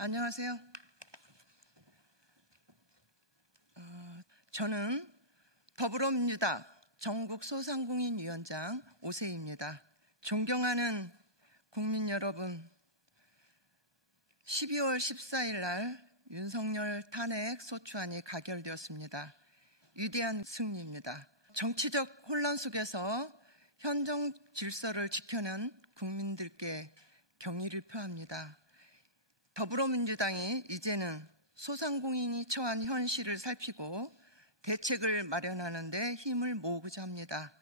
안녕하세요. 저는 더불어민주당 전국소상공인위원장 오세희입니다. 존경하는 국민 여러분, 12월 14일 날 윤석열 탄핵 소추안이 가결되었습니다. 위대한 승리입니다. 정치적 혼란 속에서 현정 질서를 지켜낸 국민들께 경의를 표합니다. 더불어민주당이 이제는 소상공인이 처한 현실을 살피고 대책을 마련하는 데 힘을 모으고자 합니다.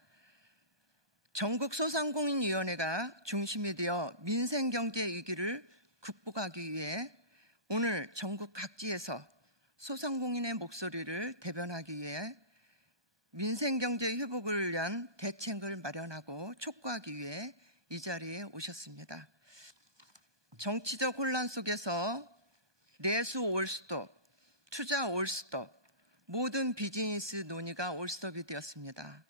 전국소상공인위원회가 중심이 되어 민생경제 위기를 극복하기 위해 오늘 전국 각지에서 소상공인의 목소리를 대변하기 위해 민생경제 회복을 위한 대책을 마련하고 촉구하기 위해 이 자리에 오셨습니다. 정치적 혼란 속에서 내수 올스톱, 투자 올스톱, 모든 비즈니스 논의가 올스톱이 되었습니다.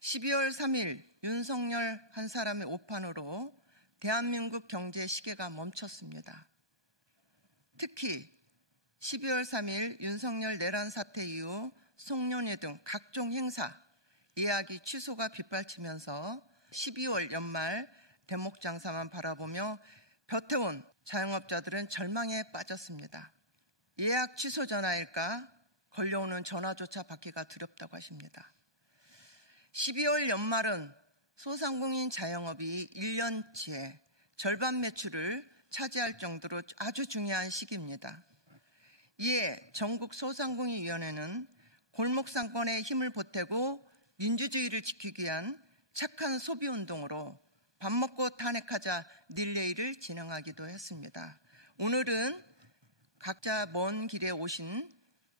12월 3일 윤석열 한 사람의 오판으로 대한민국 경제 시계가 멈췄습니다. 특히 12월 3일 윤석열 내란 사태 이후 송년회 등 각종 행사, 예약이 취소가 빗발치면서 12월 연말 대목 장사만 바라보며 벼태온 자영업자들은 절망에 빠졌습니다. 예약 취소 전화일까 걸려오는 전화조차 받기가 두렵다고 하십니다. 12월 연말은 소상공인 자영업이 1년치의 절반 매출을 차지할 정도로 아주 중요한 시기입니다. 이에 전국소상공인위원회는 골목상권에 힘을 보태고 민주주의를 지키기 위한 착한 소비운동으로 밥 먹고 탄핵하자 릴레이를 진행하기도 했습니다. 오늘은 각자 먼 길에 오신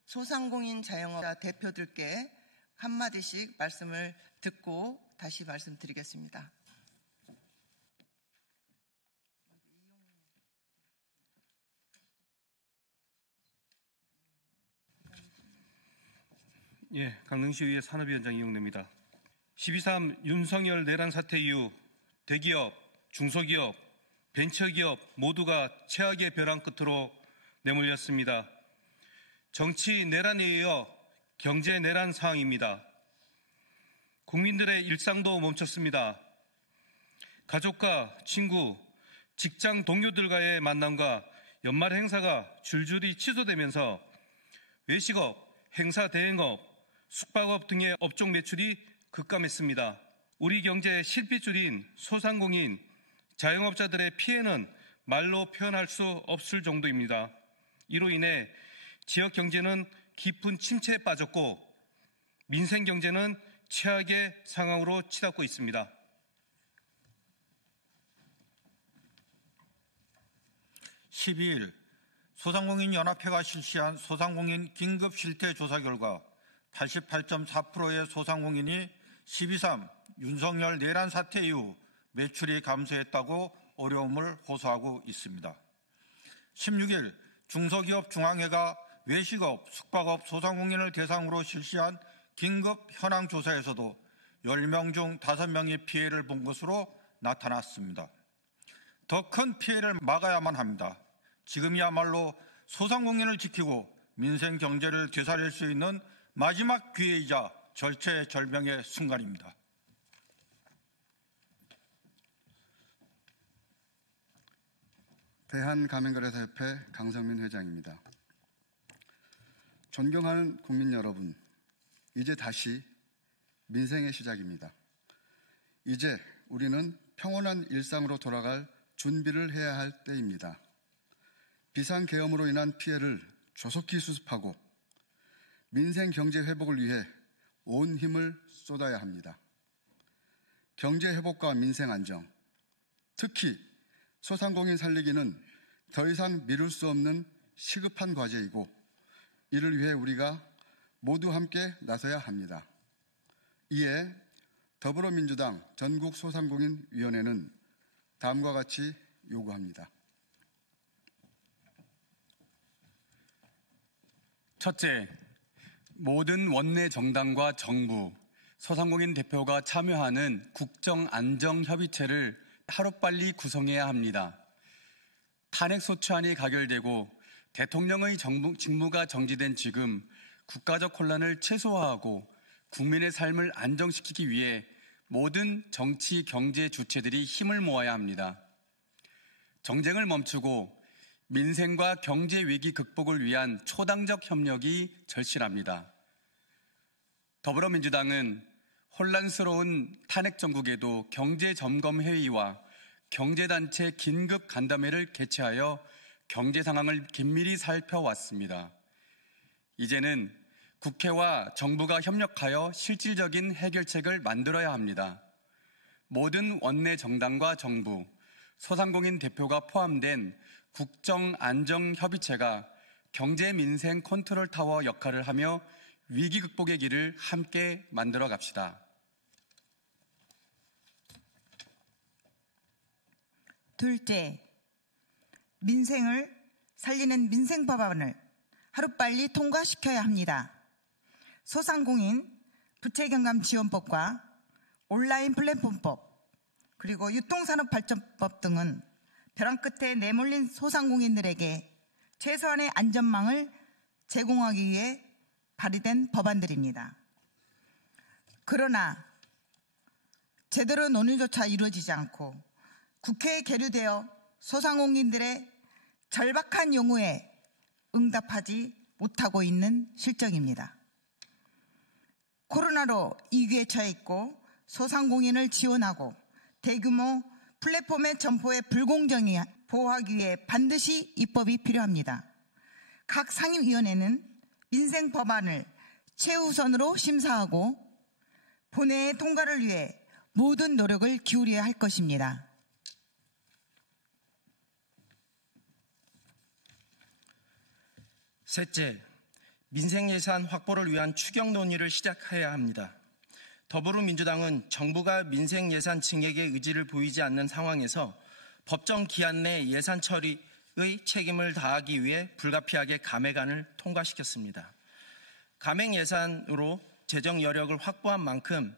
소상공인 자영업자 대표들께 한마디씩 말씀을 듣고 다시 말씀드리겠습니다. 예, 강릉시의회 산업위원장 이용래입니다. 12.3 윤석열 내란 사태 이후 대기업, 중소기업, 벤처기업 모두가 최악의 벼랑 끝으로 내몰렸습니다. 정치 내란에 이어 경제 내란 상황입니다. 국민들의 일상도 멈췄습니다. 가족과 친구, 직장 동료들과의 만남과 연말 행사가 줄줄이 취소되면서 외식업, 행사 대행업, 숙박업 등의 업종 매출이 급감했습니다. 우리 경제의 실핏줄인 소상공인, 자영업자들의 피해는 말로 표현할 수 없을 정도입니다. 이로 인해 지역 경제는 깊은 침체에 빠졌고 민생 경제는 최악의 상황으로 치닫고 있습니다. 12일 소상공인연합회가 실시한 소상공인 긴급 실태 조사 결과 88.4%의 소상공인이 12.3 윤석열 내란 사태 이후 매출이 감소했다고 어려움을 호소하고 있습니다. 16일 중소기업 중앙회가 외식업, 숙박업, 소상공인을 대상으로 실시한 긴급 현황 조사에서도 10명 중 5명이 피해를 본 것으로 나타났습니다. 더 큰 피해를 막아야만 합니다. 지금이야말로 소상공인을 지키고 민생 경제를 되살릴 수 있는 마지막 기회이자 절체절명의 순간입니다. 대한가맹거래사협회 강성민 회장입니다. 존경하는 국민 여러분, 이제 다시 민생의 시작입니다. 이제 우리는 평온한 일상으로 돌아갈 준비를 해야 할 때입니다. 비상계엄으로 인한 피해를 조속히 수습하고 민생 경제 회복을 위해 온 힘을 쏟아야 합니다. 경제 회복과 민생 안정, 특히 소상공인 살리기는 더 이상 미룰 수 없는 시급한 과제이고 이를 위해 우리가 모두 함께 나서야 합니다. 이에 더불어민주당 전국소상공인위원회는 다음과 같이 요구합니다. 첫째, 모든 원내 정당과 정부, 소상공인 대표가 참여하는 국정안정협의체를 하루빨리 구성해야 합니다. 탄핵소추안이 가결되고 대통령의 직무가 정지된 지금 국가적 혼란을 최소화하고 국민의 삶을 안정시키기 위해 모든 정치, 경제 주체들이 힘을 모아야 합니다. 정쟁을 멈추고 민생과 경제 위기 극복을 위한 초당적 협력이 절실합니다. 더불어민주당은 혼란스러운 탄핵 정국에도 경제점검회의와 경제단체 긴급 간담회를 개최하여 경제 상황을 긴밀히 살펴왔습니다. 이제는 국회와 정부가 협력하여 실질적인 해결책을 만들어야 합니다. 모든 원내 정당과 정부, 소상공인 대표가 포함된 국정안정협의체가 경제민생 컨트롤 타워 역할을 하며 위기 극복의 길을 함께 만들어 갑시다. 둘째, 민생을 살리는 민생법안을 하루빨리 통과시켜야 합니다. 소상공인 부채경감지원법과 온라인 플랫폼법, 그리고 유통산업발전법 등은 벼랑 끝에 내몰린 소상공인들에게 최소한의 안전망을 제공하기 위해 발의된 법안들입니다. 그러나 제대로 논의조차 이루어지지 않고 국회에 계류되어 소상공인들의 절박한 요구에 응답하지 못하고 있는 실정입니다. 코로나로 위기에 처해 있고 소상공인을 지원하고 대규모 플랫폼의 점포의 불공정이 보호하기 위해 반드시 입법이 필요합니다. 각 상임위원회는 민생 법안을 최우선으로 심사하고 본회의 통과를 위해 모든 노력을 기울여야 할 것입니다. 셋째, 민생 예산 확보를 위한 추경 논의를 시작해야 합니다. 더불어민주당은 정부가 민생 예산 증액에 의지를 보이지 않는 상황에서 법정 기한 내 예산 처리의 책임을 다하기 위해 불가피하게 감액안을 통과시켰습니다. 감액 예산으로 재정 여력을 확보한 만큼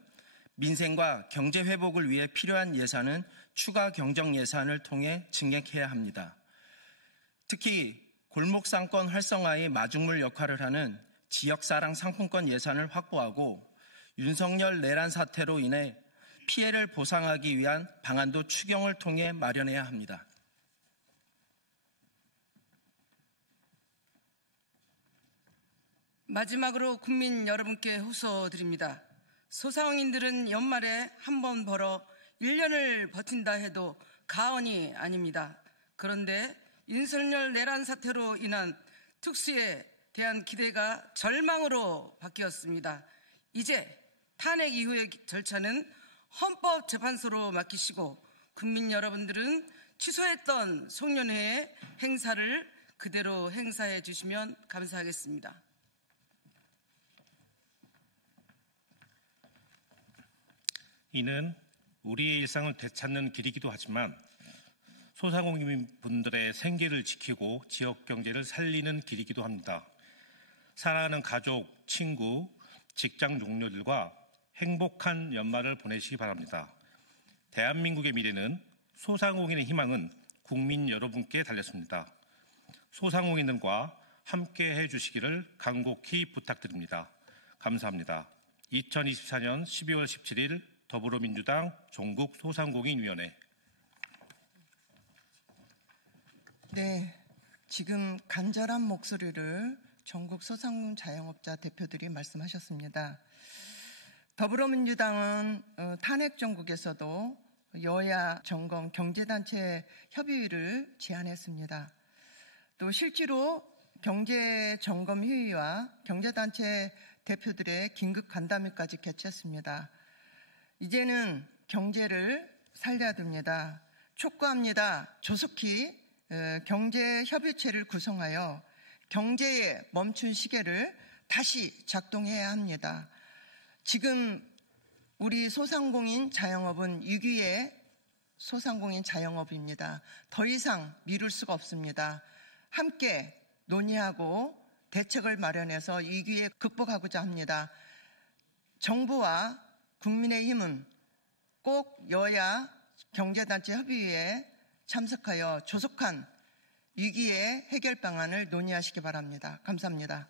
민생과 경제 회복을 위해 필요한 예산은 추가 경정 예산을 통해 증액해야 합니다. 특히 골목상권 활성화의 마중물 역할을 하는 지역사랑 상품권 예산을 확보하고 윤석열 내란 사태로 인해 피해를 보상하기 위한 방안도 추경을 통해 마련해야 합니다. 마지막으로 국민 여러분께 호소드립니다. 소상공인들은 연말에 한 번 벌어 1년을 버틴다 해도 가언이 아닙니다. 그런데 윤석열 내란 사태로 인한 특수에 대한 기대가 절망으로 바뀌었습니다. 이제 탄핵 이후의 절차는 헌법재판소로 맡기시고 국민 여러분들은 취소했던 송년회의 행사를 그대로 행사해 주시면 감사하겠습니다. 이는 우리의 일상을 되찾는 길이기도 하지만 소상공인분들의 생계를 지키고 지역 경제를 살리는 길이기도 합니다. 사랑하는 가족, 친구, 직장 동료들과 행복한 연말을 보내시기 바랍니다. 대한민국의 미래는 소상공인의 희망은 국민 여러분께 달렸습니다. 소상공인들과 함께 해주시기를 간곡히 부탁드립니다. 감사합니다. 2024년 12월 17일 더불어민주당 종국소상공인위원회. 네, 지금 간절한 목소리를 전국 소상공인 자영업자 대표들이 말씀하셨습니다. 더불어민주당은 탄핵 정국에서도 여야 점검 경제단체 협의회를 제안했습니다. 또 실제로 경제점검회의와 경제단체 대표들의 긴급 간담회까지 개최했습니다. 이제는 경제를 살려야 됩니다. 촉구합니다. 조속히 경제협의체를 구성하여 경제의 멈춘 시계를 다시 작동해야 합니다. 지금 우리 소상공인 자영업은 위기의 소상공인 자영업입니다. 더 이상 미룰 수가 없습니다. 함께 논의하고 대책을 마련해서 위기에 극복하고자 합니다. 정부와 국민의힘은 꼭 여야 경제단체 협의회에 참석하여 조속한 위기의 해결 방안을 논의하시기 바랍니다. 감사합니다.